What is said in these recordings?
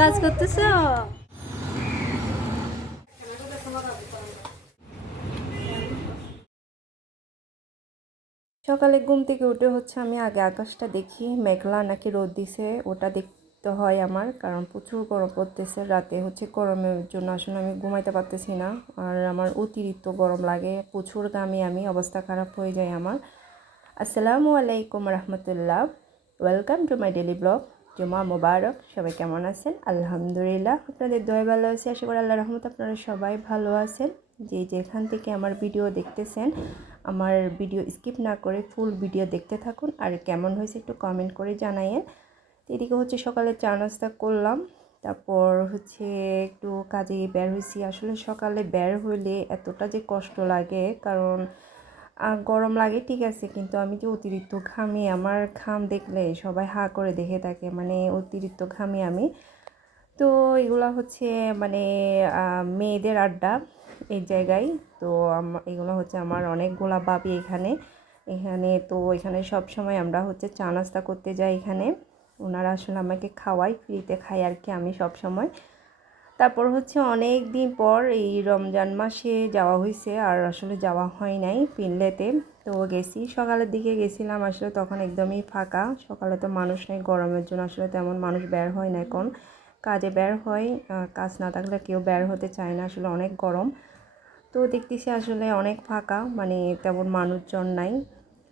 কাজ করতেছো? সকালে ঘুম থেকে উঠে হচ্ছে আমি আগে আকাশটা দেখি, মেঘলা নাকি রোদ দিছে, ওটা দেখতে হয় আমার, কারণ প্রচুর গরম পড়তেছে, রাতে হচ্ছে গরমের জন্য আসলে আমি ঘুমাইতে পারতেছি না, আর আমার অতিরিক্ত গরম লাগে, প্রচুর গামে আমি, অবস্থা খারাপ হয়ে যায় আমার। আসসালামু আলাইকুম রহমতুল্লাহ, welcome to my daily blog. জুমা মোবারক, সবাই কেমন আছেন? আলহামদুলিল্লাহ, আপনাদের দয় ভালো আছে। আশা করি আল্লাহ রহমত আপনারা সবাই ভালো আছেন। যে যেখান থেকে আমার ভিডিও দেখতেছেন, আমার ভিডিও স্কিপ না করে ফুল ভিডিও দেখতে থাকুন। আর কেমন হয়েছে একটু কমেন্ট করে জানাইয়েন। এদিকে হচ্ছে সকালে চা নাস্তা করলাম। তারপর হচ্ছে একটু কাজে বের হয়েছি। আসলে সকালে বের হইলে এতটা যে কষ্ট লাগে, কারণ গরম লাগে, ঠিক আছে, কিন্তু আমি যে অতিরিক্ত ঘামি, আমার ঘাম দেখলে সবাই হা করে দেখে থাকে মানে অতিরিক্ত ঘামি আমি। তো এগুলো হচ্ছে মানে মেয়েদের আড্ডা এই জায়গায়। তো এগুলো হচ্ছে আমার অনেকগুলা বাবি এখানে। এখানে তো এখানে সব সময় আমরা হচ্ছে চা নাস্তা করতে যাই এখানে। ওনারা আসলে আমাকে খাওয়াই ফ্রিতে খাই আর কি আমি সব সময়। তারপর হচ্ছে অনেক দিন পর এই রমজান মাসে যাওয়া হয়েছে আর আসলে যাওয়া হয় নাই পিনলেতে তো গেছি, সকালের দিকে গেছিলাম আসলে তখন একদমই ফাঁকা। সকালে তো মানুষ নেই, গরমের জন্য আসলে তেমন মানুষ বের হয় না এখন। কাজে বের হয় কাজ না থাকলে কেউ বের হতে চায় না, আসলে অনেক গরম। তো দেখতেছি আসলে অনেক ফাঁকা মানে তেমন মানুষজন নাই।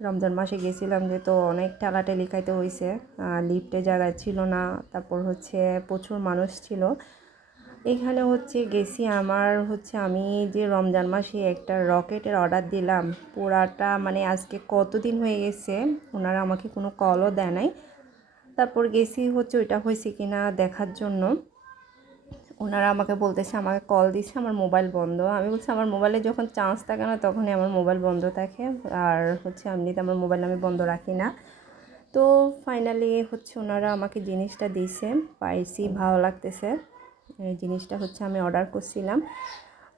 রমজান মাসে গেছিলাম যে তো অনেক ঠেলাঠেলি খাইতে হয়েছে লিফটে জায়গা ছিল না, তারপর হচ্ছে প্রচুর মানুষ ছিল। এখানে হচ্ছে গেছি আমার হচ্ছে আমি যে রমজান মাসে একটা রকেটের অর্ডার দিলাম। পুরাটা মানে আজকে কতদিন হয়ে গেছে, ওনারা আমাকে কোনো কলও দেয় নাই। তারপর গেছি হচ্ছে ওইটা হয়েছে কিনা দেখার জন্য। ওনারা আমাকে বলতেছে, আমাকে কল দিচ্ছে আমার মোবাইল বন্ধ। আমি বলছি, আমার মোবাইলে যখন চান্স থাকে না, তখনই আমার মোবাইল বন্ধ থাকে। আর হচ্ছে এমনিতে আমার মোবাইল আমি বন্ধ রাখি না। তো ফাইনালি হচ্ছে ওনারা আমাকে জিনিসটা দিয়েছে পাইছি, ভালো লাগতেছে। জিনিসটা হচ্ছে আমি অর্ডার করছিলাম।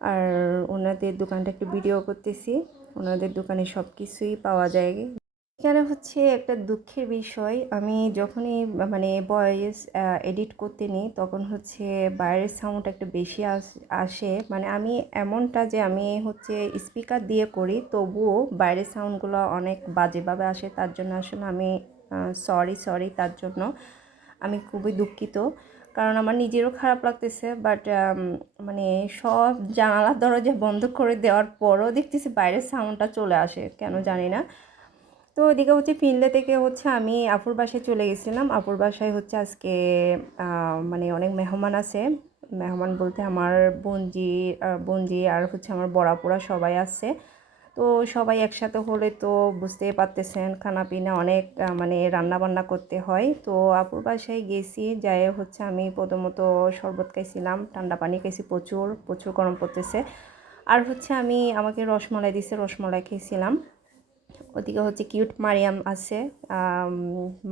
আর ওনাদের দোকানটা একটু ভিডিও করতেছি। ওনাদের দোকানে সব কিছুই পাওয়া যায়। এখানে হচ্ছে একটা দুঃখের বিষয়। আমি যখনই মানে ভয়েস এডিট করতে নিই, তখন হচ্ছে বাইরের সাউন্ড একটু বেশি আস- আসে। মানে আমি এমনটা যে আমি হচ্ছে স্পিকার দিয়ে করি, তবুও বাইরের সাউন্ডগুলো অনেক বাজেভাবে আসে। তার জন্য আসলে আমি সরি সরি তার জন্য আমি খুবই দুঃখিত। কারণ আমার নিজেরও খারাপ লাগতেছে বাট মানে সব জানালার দরজা বন্ধ করে দেওয়ার পরও দেখতেছি বাইরের সাউন্ডটা চলে আসে, কেন জানি না। তো ওদিকে হচ্ছে ফিনলে থেকে হচ্ছে আমি আপুর বাসায় চলে গেছিলাম। আপুর বাসায় হচ্ছে আজকে মানে অনেক মেহমান আছে। মেহমান বলতে আমার বোনজি বোনজি আর হচ্ছে আমার বড়াপোড়া সবাই আছে। তো সবাই একসাথে হলে তো বুঝতেই পারতেছেন খানা পিনা অনেক মানে রান্না বান্না করতে হয়। তো আপুর বাসায় গেছি, যাই হচ্ছে আমি প্রথমত শরবত খাইছিলাম, ঠান্ডা পানি খাইছি প্রচুর প্রচুর গরম পড়তেছে। আর হচ্ছে আমি, আমাকে রসমলাই দিছে, রসমলাই খেয়েছিলাম ওদিকে হচ্ছে কিউট মারিয়াম আছে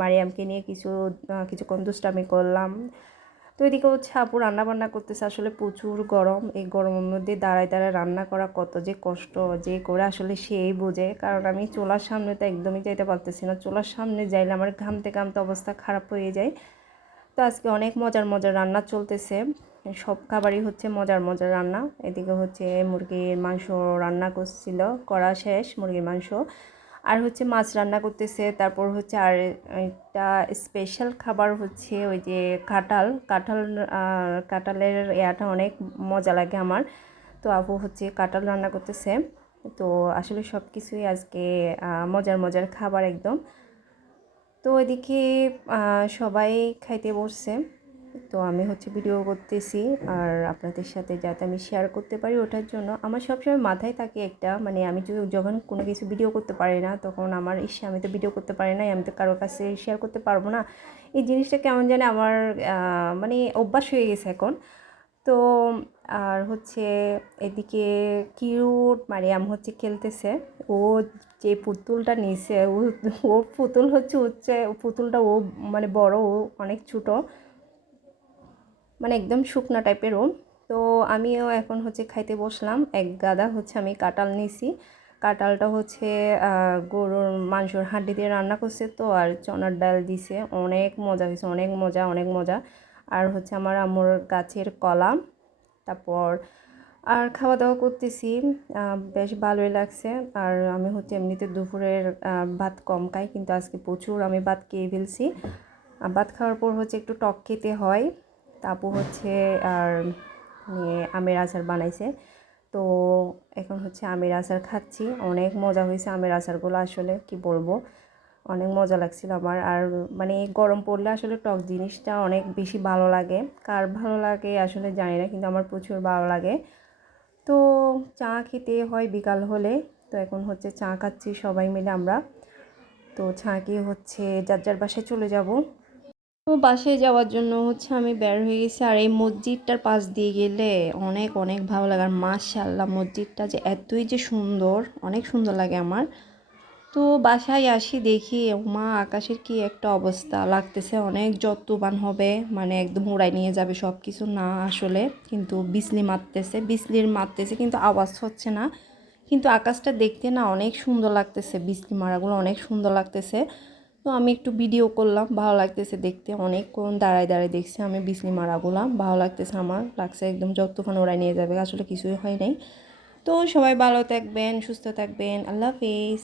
মারিয়ামকে নিয়ে কিছু কিছুক্ষণ দুষ্টামি করলাম। তো এদিকে হচ্ছে আপু রান্না বান্না করতেছে আসলে প্রচুর গরম। এই গরমের মধ্যে দাঁড়ায় দাঁড়ায় রান্না করা কত যে কষ্ট, যে করে আসলে সেই বোঝে। কারণ আমি চুলার সামনে তো একদমই যাইতে পারতেছি না। চুলার সামনে যাইলে আমার ঘামতে ঘামতে অবস্থা খারাপ হয়ে যায়। তো আজকে অনেক মজার মজার রান্না চলতেছে। সব খাবারই হচ্ছে মজার মজার রান্না। এদিকে হচ্ছে মুরগির মাংস রান্না করছিল, করা শেষ মুরগির মাংস। আর হচ্ছে মাছ রান্না করতেছে, তারপর হচ্ছে আর একটা স্পেশাল খাবার হচ্ছে ওই যে কাঁঠাল। কাঁঠাল কাঁঠালের ইয়াটা অনেক মজা লাগে আমার। তো আপু হচ্ছে কাঁঠাল রান্না করতেছে। তো আসলে সব কিছুই আজকে মজার মজার খাবার একদম। তো ওইদিকে সবাই খাইতে বসছে। তো আমি হচ্ছে ভিডিও করতেছি আর আপনাদের সাথে যাতে আমি শেয়ার করতে পারি ওটার জন্য। আমার সবসময় মাথায় থাকে একটা মানে আমি যখন কোনো কিছু ভিডিও করতে পারি না, তখন আমার ইচ্ছে আমি তো ভিডিও করতে পারি না আমি তো কারোর কাছে শেয়ার করতে পারব না। এই জিনিসটা কেমন জানি আমার মানে অভ্যাস হয়ে গেছে এখন। তো, আর হচ্ছে এদিকে কিউট মারিয়াম হচ্ছে খেলতেছে। ও যে পুতুলটা নিছে, ও ও পুতুল হচ্ছে হচ্ছে, পুতুলটা ও মানে বড়, ও অনেক ছোটো। মানে একদম শুকনা টাইপের ও তো আমিও এখন হচ্ছে খাইতে বসলাম। এক গাদা হচ্ছে আমি কাঁঠাল নিছি। কাঁঠালটা হচ্ছে গরুর মাংসর হাড্ডি দিয়ে রান্না করছে তো, আর চনার ডাল দিছে। অনেক মজা হয়েছে, অনেক মজা অনেক মজা। আর হচ্ছে আমার আম্মুর গাছের কলা, তারপর আর খাওয়া দাওয়া করতেছি বেশ ভালোই লাগছে। আর আমি হচ্ছে এমনিতে দুপুরের ভাত কম খাই, কিন্তু আজকে প্রচুর আমি ভাত খেয়ে ফেলছি। ভাত খাওয়ার পর হচ্ছে একটু টক খেতে হয়। তারপর হচ্ছে আর নিয়ে আমের আচার বানাইছে। তো এখন হচ্ছে আমের আচার খাচ্ছি। অনেক মজা হয়েছে আমের আচারগুলো আসলে, কি বলব? অনেক মজা লাগছিল আমার। আর মানে গরম পড়লে আসলে টক জিনিসটা অনেক বেশি ভালো লাগে। কার ভালো লাগে আসলে জানি না, কিন্তু আমার প্রচুর ভালো লাগে। তো চা খেতে হয় বিকাল হলে। তো এখন হচ্ছে চা খাচ্ছি সবাই মিলে আমরা। তো চা খেয়ে হচ্ছে যার যার বাসায় চলে যাব। তো বাসায় যাওয়ার জন্য হচ্ছে আমি বের হয়ে গেছি। আর এই মসজিদটার পাশ দিয়ে গেলে অনেক অনেক ভালো লাগে। আর মাশাল্লাহ মসজিদটা যে এতই যে সুন্দর, অনেক সুন্দর লাগে আমার। তো বাসায় আসি দেখি মা আকাশের কি একটা অবস্থা। লাগতেছে অনেক যত্নবান হবে মানে একদম উড়াই নিয়ে যাবে সব কিছু না আসলে, কিন্তু বিজলি মারতেছে বিজলির মারতেছে, কিন্তু আওয়াজ হচ্ছে না। কিন্তু আকাশটা দেখতে না অনেক সুন্দর লাগতেছে বিজলি মারাগুলো অনেক সুন্দর লাগতেছে। তো আমি একটু ভিডিও করলাম, ভালো লাগতেছে দেখতে। অনেকক্ষণ দাঁড়ায় দাঁড়ায় দেখছি আমি বিজলি মারাগুলা। ভালো লাগতেছে আমার, লাগছে একদম যতক্ষণ ওরাই নিয়ে যাবে, আসলে কিছুই হয় নাই। তো সবাই ভালো থাকবেন, সুস্থ থাকবেন, আল্লাহ হাফিজ।